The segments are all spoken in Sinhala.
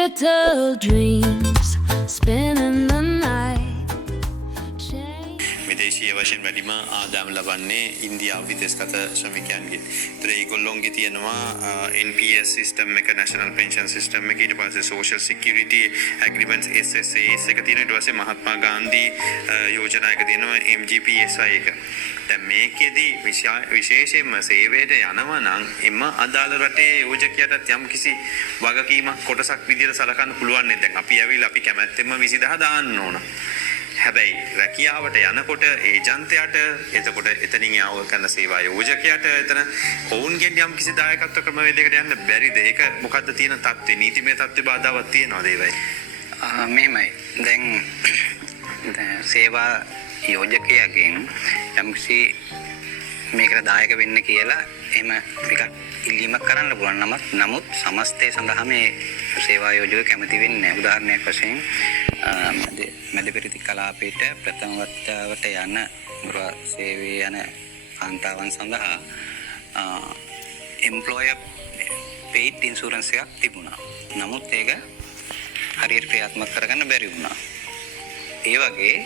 Digital dreams spinning the night. විදේශීය වශයෙන් වැඩිම ආදායම ලබන්නේ ඉන්දියාව විදේශගත ශ්‍රමිකයන්ගෙන්. ඒතර ඒගොල්ලොන්ගේ තියෙනවා NPS system එක, national pension system එක, ඊට පස්සේ social security agreements SSAs එක තියෙනවා. ඊට පස්සේ මහත්මා ගාන්ධී යෝජනා එක තියෙනවා MGPSY එක. දැන් මේකෙදි විශේෂයෙන්ම සේවයට යනවා නම් එම අදාළ රටේ යෝජකයාට යම් කිසි වගකීමක් කොටසක් විදිහට සලකන්න පුළුවන් නේද? දැන් අපි ඇවිල්ලා අපි කැමැත්තෙන්ම 20000 දාන්න ඕන. හැබැයි රැකියාවට යනකොට ඒජන්තයාට එතකොට එතනින් යාව කරන සේවා යෝජකයාට එතන ඔවුන්ගෙන් යම් කිසි දායකත්ව ක්‍රමවේදයකට යන්න බැරිද? ඒක මොකද්ද තියෙන තත්ත්වේ? නීතිමය තත්ත්වේ බාධාවක් තියෙනවද ඒවයි? මෙහෙමයි. දැන් සේවා යෝජකයාගෙන් යම්කිසි මේකට දායක වෙන්න කියලා එහෙම එකක් ඉල්ලීමක් කරන්න පුළුවන්. නමුත් සමස්තය සඳහා මේ සේවා යෝජක කැමති වෙන්නේ නැහැ. උදාහරණයක් වශයෙන් මැදපෙරදිග කලාපයට ප්‍රථම වතාවට යන සේවයේ යන කාන්තාවන් සඳහා employer paid insurance එකක් තිබුණා. නමුත් ඒක හරියට ක්‍රියාත්මක කරගන්න බැරි වුණා. ඒ වගේ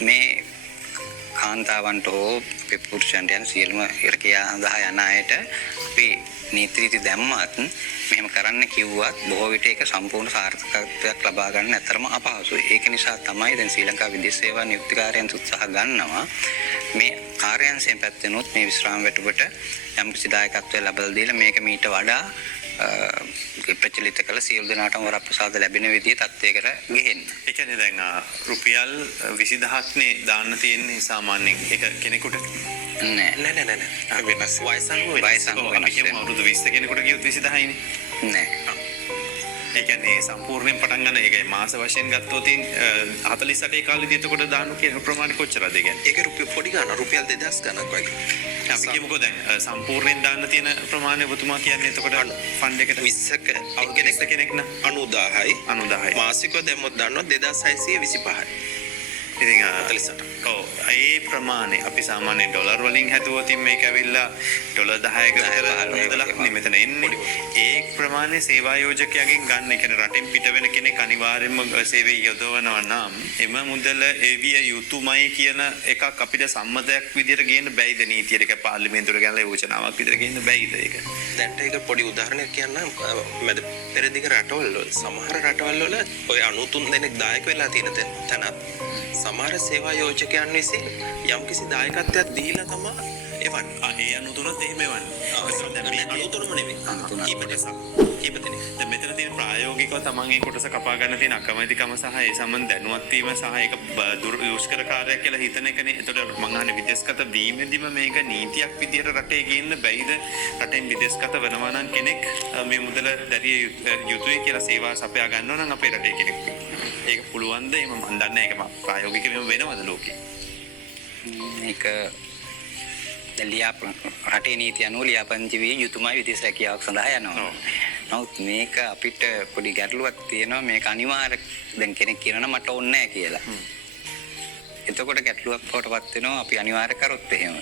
මේ කාන්තාවන්ට හෝ පුරුෂයන්ට යන සියලුම ඉරකියා සඳහා යන අයට අපි නීති රීති දැම්මත් මෙහෙම කරන්න කිව්වත් බොහෝ විට ඒක සම්පූර්ණ සාර්ථකත්වයක් ලබා ගන්න ඇතරම අපහසුයි. ඒක නිසා තමයි දැන් ශ්‍රී ලංකා විදේශ සේවා නියුක්තිකාරයන් උත්සාහ ගන්නවා මේ කාර්යාංශයෙන් පැත්තෙනුත් මේ විශ්‍රාම වැටුපට යම් කිසි දායකත්වයක් ලබා දීලා මේක මීට වඩා ප්‍රචලිත කළ සියලු දෙනාටම වරප්‍රසාද ලැබෙන විදිහේ තත්ත්වයකට ගෙහෙන්න. ඒ කියන්නේ දැන් රුපියල් 20000ක් නේ දාන්න තියෙන්නේ සාමාන්‍යයෙන් එක කෙනෙකුට. නෑ. වෙනස් වයස අනුව වෙනස්. අවුරුදු 20 කෙනෙකුට ගියොත් 20000යි නේ. නෑ. ඒ කියන්නේ සම්පූර්ණයෙන් පටන් ගන්න ඒකයි මාස වශයෙන් ගත්තොත් 48 කාලෙදී එතකොට දාන්න කියන ප්‍රමාණය කොච්චරද? ඒ කියන්නේ ඒක රුපියල් පොඩි ගන්න රුපියල් 2000 ගණක් වගේ. අපි කියමුකෝ දැන් සම්පූර්ණයෙන් දාන්න තියෙන ප්‍රමාණය ඔබතුමා කියන්නේ එතකොට ෆන්ඩ් එකට 20ක කෙනෙක් නම් 90000යි 90000යි මාසිකව දැම්මොත් දානවා 2625යි. ඉතින් ඒ ප්‍රමාණය අපි සාමාන්‍ය ඩොලර් වලින් හැදුවොත් මේක ඇවිල්ලා ඩොලර් 10ක විතර මුදලක් නේ මෙතන එන්නේ. ඒ ප්‍රමාණය සේවා යෝජකයාගෙන් ගන්න. ඒ කියන්නේ රටින් පිට වෙන කෙනෙක් අනිවාර්යයෙන්ම සේවය යොදවනවා නම් එම මුදල එවිය යුතුයමයි කියන එකක් අපිට සම්මතයක් විදියට ගේන්න බැයිද නීතියට? ඒක පාර්ලිමේන්තුවට ගාලා යෝජනාවක් විදියට ගේන්න බැයිද ඒක? දැන් ඒක පොඩි උදාහරණයක් කියන්නම්. මැද පෙරදිග රටවල් වල සමහර රටවල් වල ඔය 93 දෙනෙක් දායක වෙලා තියෙන තැනත් සමහර සේවා යෝජකයන් විසින් යම්කිසි දායකත්වයක් දීලා තමයි එවන්නේ. ඒ 93ත් එහෙම එවන්නේ. දැන් මේ 93ම නෙමෙයි. කීප දෙනෙක්. දැන් මෙතන තියෙන ප්‍රායෝගිකව තමන් ඒ කොටස කපා ගන්න තියෙන අකමැතිකම සහ ඒ සම්බන්ධ දැනුවත් වීම සහ ඒක දුෂ්කර කාර්යයක් කියලා හිතන එකනේ. ඒතකොට මම අහන්නේ විදේශගත වීමෙදිම මේක නීතියක් විදියට රටේ ගේන්න බැයිද? රටෙන් විදේශගත වෙනවා නම් කෙනෙක් මේ මුදල දැරිය යුතුයි කියලා සේවා සපයා ගන්නවා නම් අපේ රටේ කෙනෙක්. ඒක පුළුවන්ද? එහෙම මම දන්නේ ඒක ප්‍රායෝගිකව වෙනවද ලෝකේ? මේක රටේ නීති අනුව ලියාපදිංචි වී යුතුමයි විදේශ රැකියාවක් සඳහා යනවා. නමුත් මේක අපිට පොඩි ගැටලුවක් තියෙනවා. මේක අනිවාර්ය දැන් කෙනෙක් කියනවා මට ඕනේ නැහැ කියලා. එතකොට ගැටලුවක් වටපත් වෙනවා අපි අනිවාර්ය කරොත් එහෙම.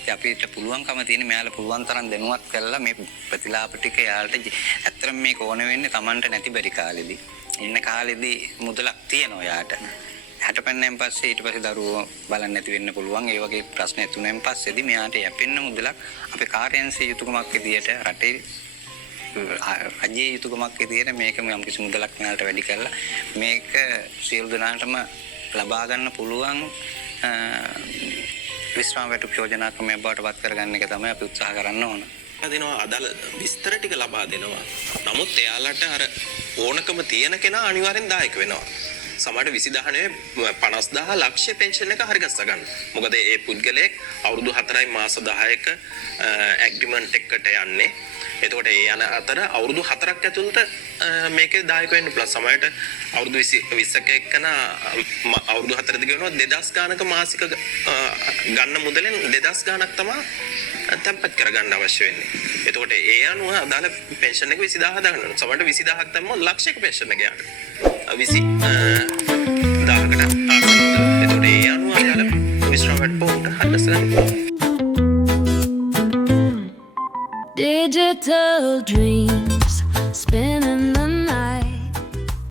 ඉතින් අපිට පුළුවන්කම තියෙන මෙයාලා පුළුවන් තරම් දැනුවත් කරලා මේ ප්‍රතිලාභ ටික යාලට ඇත්තටම මේක ඕන වෙන්නේ Tamanට නැති බැරි කාලෙදී. ඉන්න කාලෙදී මුදලක් තියෙනවා යාට. 60 පෙන්නන් පස්සේ ඊට පස්සේ දරුවෝ බලන්න නැති වෙන්න පුළුවන්. ඒ වගේ ප්‍රශ්න ඇතුණෙන් පස්සේදී මෙයාට යැපෙන්න මුදලක් අපේ කාර්යාංශයේ යුතුයකමක් විදියට රටේ රජයේ යුතුයකමක් විදියට මේකම යම් කිසි මුදලක් මෙයාලට වැඩි කරලා මේක සියලු දෙනාටම ලබා ගන්න පුළුවන් විශ්‍රාම වැටුප් යෝජනා ක්‍රමයක් බවට පත් කරගන්න එක තමයි අපි උත්සාහ කරන්න ඕන. දෙනවා අදාළ විස්තර ටික ලබා දෙනවා. නමුත් එයාලට අර ඕනකම තියෙන කෙනා අනිවාර්යෙන් දායක වෙනවා. සමහරට 20000 නෙවෙයි 50000 ලක්ෂ පෙන්ෂන් එක හරි ගස්ස ගන්න. මොකද ඒ පුද්ගලයෙක් අවුරුදු 4යි මාස 10ක ඇග්‍රීමන්ට් එකකට යන්නේ. එතකොට ඒ යන අතර අවුරුදු 4ක් ඇතුළත මේකේ දායක වෙන්න පුළුවන්. සමහරට අවුරුදු 20ක එක්කන අවුරුදු 4 දිග වෙනවා 2000 ගානක මාසික ගන්න මුදලෙන් 2000 ගානක් තමයි තැන්පත් කරගන්න අවශ්‍ය වෙන්නේ. එතකොට ඒ අනුව අදාළ පෙන්ෂන් එක 20000 දාන්න. සමහරට 20000ක් තමයි ලක්ෂයක පෙන්ෂන් එක යන්නේ. 20000කට එතකොට ඒ අනුව අදාළ විශ්‍රාම වැටුපට හදස්සලා Digital dreams